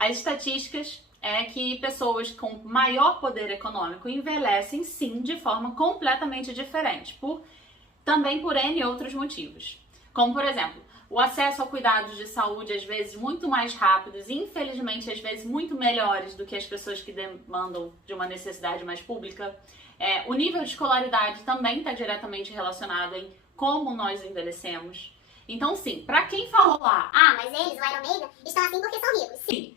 As estatísticas é que pessoas com maior poder econômico envelhecem sim de forma completamente diferente, também por N outros motivos. Como, por exemplo, o acesso a cuidados de saúde às vezes muito mais rápidos, infelizmente às vezes muito melhores do que as pessoas que demandam de uma necessidade mais pública. O nível de escolaridade também está diretamente relacionado em como nós envelhecemos. Então sim, para quem falou lá, mas eles, o Iron Maiden, estão assim porque são ricos. Sim,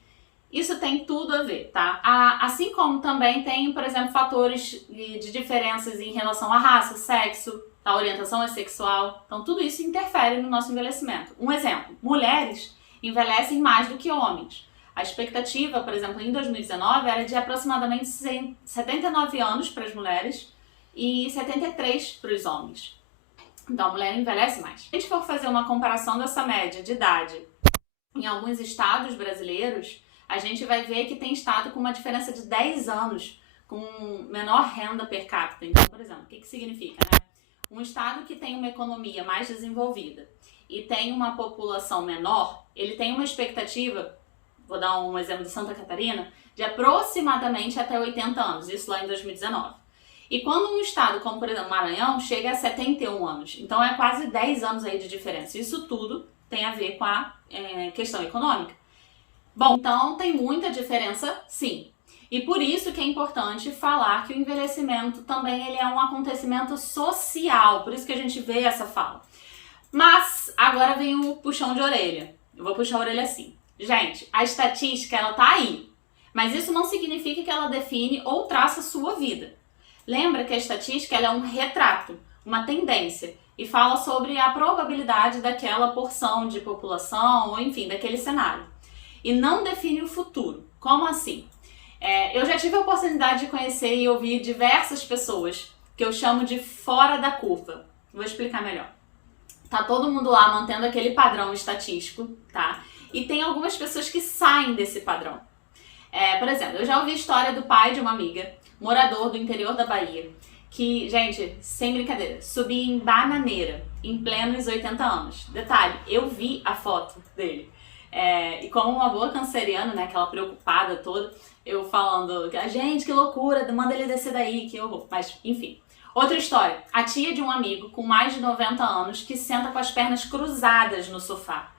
isso tem tudo a ver, tá? Assim como também tem, por exemplo, fatores de diferenças em relação à raça, sexo, a orientação sexual. Então tudo isso interfere no nosso envelhecimento. Um exemplo, mulheres envelhecem mais do que homens. A expectativa, por exemplo, em 2019 era de aproximadamente 79 anos para as mulheres e 73 para os homens. Então a mulher envelhece mais. Se a gente for fazer uma comparação dessa média de idade em alguns estados brasileiros, a gente vai ver que tem estado com uma diferença de 10 anos com menor renda per capita. Então, por exemplo, o que significa, né? Um estado que tem uma economia mais desenvolvida e tem uma população menor, ele tem uma expectativa, vou dar um exemplo de Santa Catarina, de aproximadamente até 80 anos, isso lá em 2019. E quando um estado como, por exemplo, Maranhão, chega a 71 anos, então é quase 10 anos aí de diferença. Isso tudo tem a ver com a questão econômica. Bom, então tem muita diferença, sim. E por isso que é importante falar que o envelhecimento também ele é um acontecimento social, por isso que a gente vê essa fala. Mas agora vem o puxão de orelha. Eu vou puxar a orelha assim. Gente, a estatística ela tá aí, mas isso não significa que ela define ou traça a sua vida. Lembra que a estatística ela é um retrato, uma tendência, e fala sobre a probabilidade daquela porção de população, ou enfim, daquele cenário. E não define o futuro. Como assim? Eu já tive a oportunidade de conhecer e ouvir diversas pessoas que eu chamo de fora da curva. Vou explicar melhor. Tá todo mundo lá mantendo aquele padrão estatístico, tá? E tem algumas pessoas que saem desse padrão. Por exemplo, eu já ouvi a história do pai de uma amiga, morador do interior da Bahia, que, gente, sem brincadeira, subia em bananeira, em plenos 80 anos. Detalhe, eu vi a foto dele. E como uma boa canceriana, né, aquela preocupada toda, eu falando, gente, que loucura, manda ele descer daí, que horror. Mas, enfim. Outra história, a tia de um amigo com mais de 90 anos que senta com as pernas cruzadas no sofá.